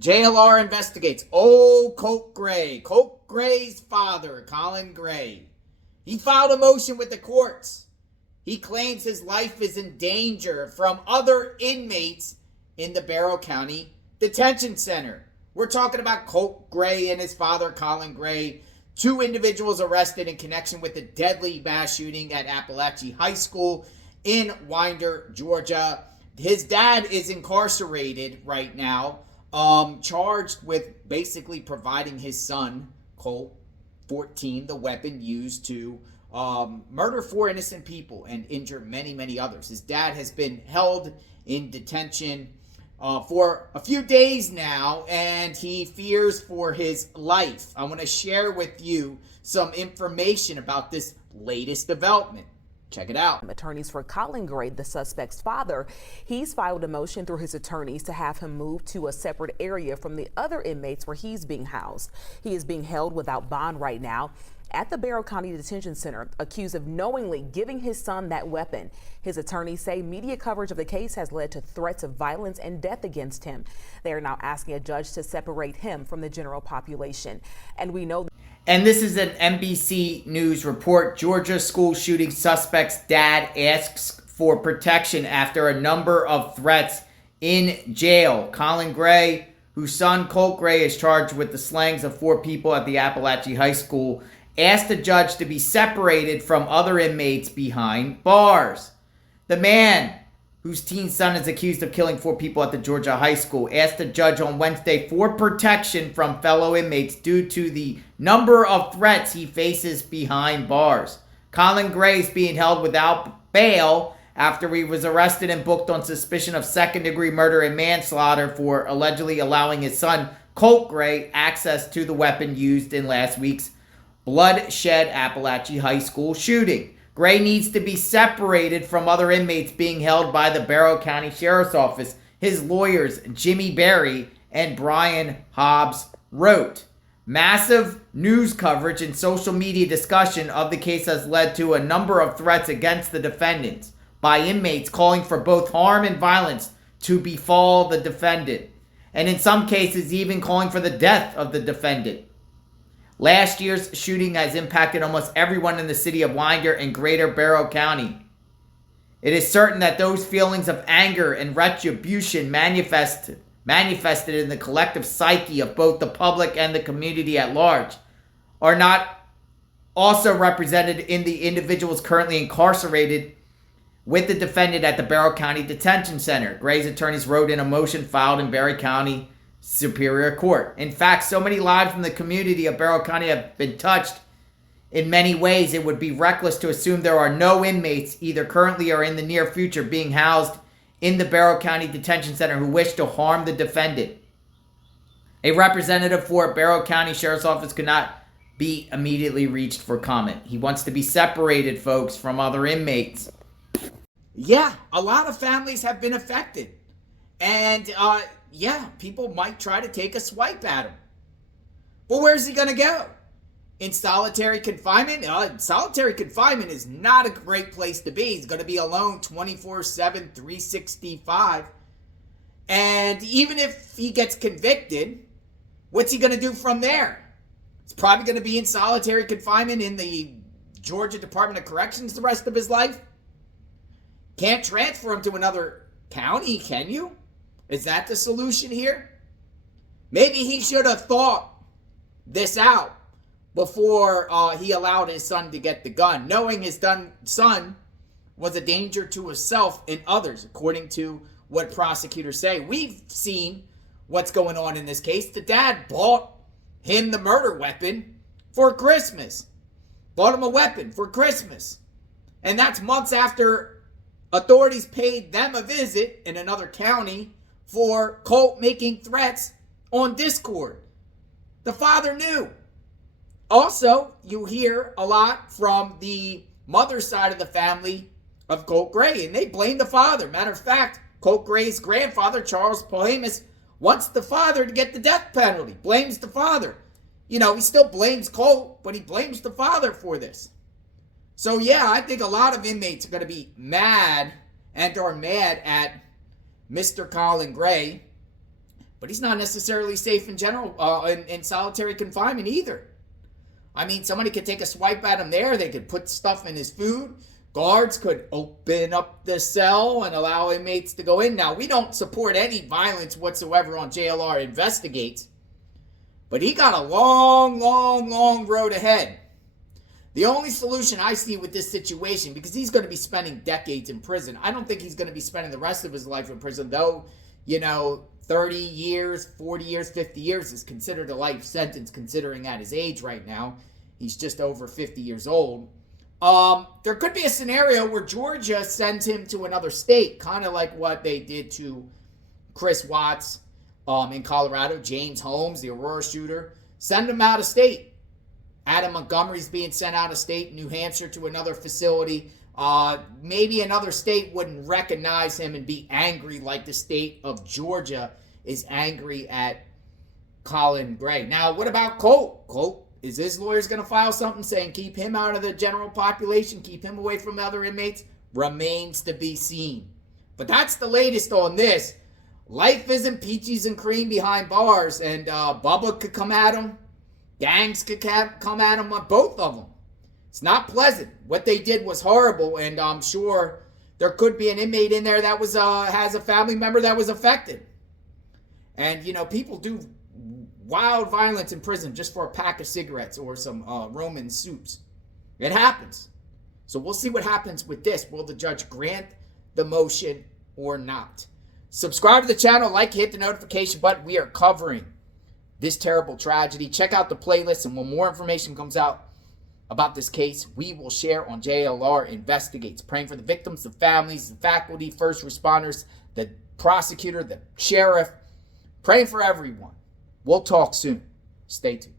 JLR investigates. Oh, Colt Gray. Colt Gray's father, Colin Gray. He filed a motion with the courts. He claims his life is in danger from other inmates in the Barrow County Detention Center. We're talking about Colt Gray and his father, Colin Gray, two individuals arrested in connection with the deadly mass shooting at Apalachee High School in Winder, Georgia. His dad is incarcerated right now, charged with basically providing his son, Colt, 14, the weapon used to murder 4 innocent people and injure many, many others. His dad has been held in detention for a few days now, and he fears for his life. I want to share with you some information about this latest development. Check it out. Attorneys for Colin Gray, the suspect's father, he's filed a motion through his attorneys to have him moved to a separate area from the other inmates where he's being housed. He is being held without bond right now at the Barrow County Detention Center, accused of knowingly giving his son that weapon. His attorneys say media coverage of the case has led to threats of violence and death against him. They are now asking a judge to separate him from the general population. And we know. And this is an NBC News report. Georgia school shooting suspect's dad asks for protection after a number of threats in jail. Colin Gray, whose son Colt Gray is charged with the slayings of 4 people at the Apalachee High School, asked the judge to be separated from other inmates behind bars. The man, whose teen son is accused of killing 4 people at the Georgia high school, asked the judge on Wednesday for protection from fellow inmates due to the number of threats he faces behind bars. Colin Gray is being held without bail after he was arrested and booked on suspicion of second-degree murder and manslaughter for allegedly allowing his son, Colt Gray, access to the weapon used in last week's bloodshed Apalachee High School shooting. Gray needs to be separated from other inmates being held by the Barrow County Sheriff's Office, his lawyers Jimmy Berry and Brian Hobbs wrote. Massive news coverage and social media discussion of the case has led to a number of threats against the defendants by inmates calling for both harm and violence to befall the defendant, and in some cases even calling for the death of the defendant. Last year's shooting has impacted almost everyone in the city of Winder and greater Barrow County. It is certain that those feelings of anger and retribution manifested in the collective psyche of both the public and the community at large are not also represented in the individuals currently incarcerated with the defendant at the Barrow County Detention Center. Gray's attorneys wrote in a motion filed in Barrow County Superior Court. In fact, so many lives from the community of Barrow County have been touched in many ways, it would be reckless to assume there are no inmates, either currently or in the near future, being housed in the Barrow County Detention Center who wish to harm the defendant. A representative for Barrow County Sheriff's Office could not be immediately reached for comment. He wants to be separated, folks, from other inmates. Yeah, a lot of families have been affected. And, people might try to take a swipe at him. But where's he going to go? In solitary confinement? Solitary confinement is not a great place to be. He's going to be alone 24/7, 365. And even if he gets convicted, what's he going to do from there? He's probably going to be in solitary confinement in the Georgia Department of Corrections the rest of his life. Can't transfer him to another county, can you? Is that the solution here? Maybe he should have thought this out before he allowed his son to get the gun, knowing his son was a danger to himself and others, according to what prosecutors say. We've seen what's going on in this case. The dad bought him the murder weapon for Christmas. Bought him a weapon for Christmas. And that's months after authorities paid them a visit in another county for Colt making threats on Discord. The father knew. Also, you hear a lot from the mother's side of the family of Colt Gray, and they blame the father. Matter of fact, Colt Gray's grandfather, Charles Polhamus, wants the father to get the death penalty. Blames the father. You know, he still blames Colt, but he blames the father for this. So yeah, I think a lot of inmates are going to be mad and are mad at Mr. Colin Gray But he's not necessarily safe in general, in solitary confinement either. I mean, somebody could take a swipe at him there. They could put stuff in his food. Guards could open up the cell and allow inmates to go in. Now, we don't support any violence whatsoever on JLR Investigates. But he got a long, long, long road ahead. The only solution I see with this situation, because he's going to be spending decades in prison. I don't think he's going to be spending the rest of his life in prison, though, 30 years, 40 years, 50 years is considered a life sentence considering at his age right now. He's just over 50 years old. There could be a scenario where Georgia sends him to another state, kind of like what they did to Chris Watts in Colorado, James Holmes, the Aurora shooter. Send him out of state. Adam Montgomery's being sent out of state, New Hampshire, to another facility. Maybe another state wouldn't recognize him and be angry like the state of Georgia is angry at Colin Gray. Now, what about Colt? Colt, is his lawyers going to file something saying keep him out of the general population, keep him away from other inmates? Remains to be seen. But that's the latest on this. Life isn't peaches and cream behind bars, and Bubba could come at him. Gangs could come at him, both of them. It's not pleasant. What they did was horrible, and I'm sure there could be an inmate in there that was has a family member that was affected. And, people do wild violence in prison just for a pack of cigarettes or some Roman soups. It happens. So we'll see what happens with this. Will the judge grant the motion or not? Subscribe to the channel, hit the notification button. We are covering this terrible tragedy. Check out the playlist, and when more information comes out about this case, we will share on JLR Investigates. Praying for the victims, the families, the faculty, first responders, the prosecutor, the sheriff. Praying for everyone. We'll talk soon. Stay tuned.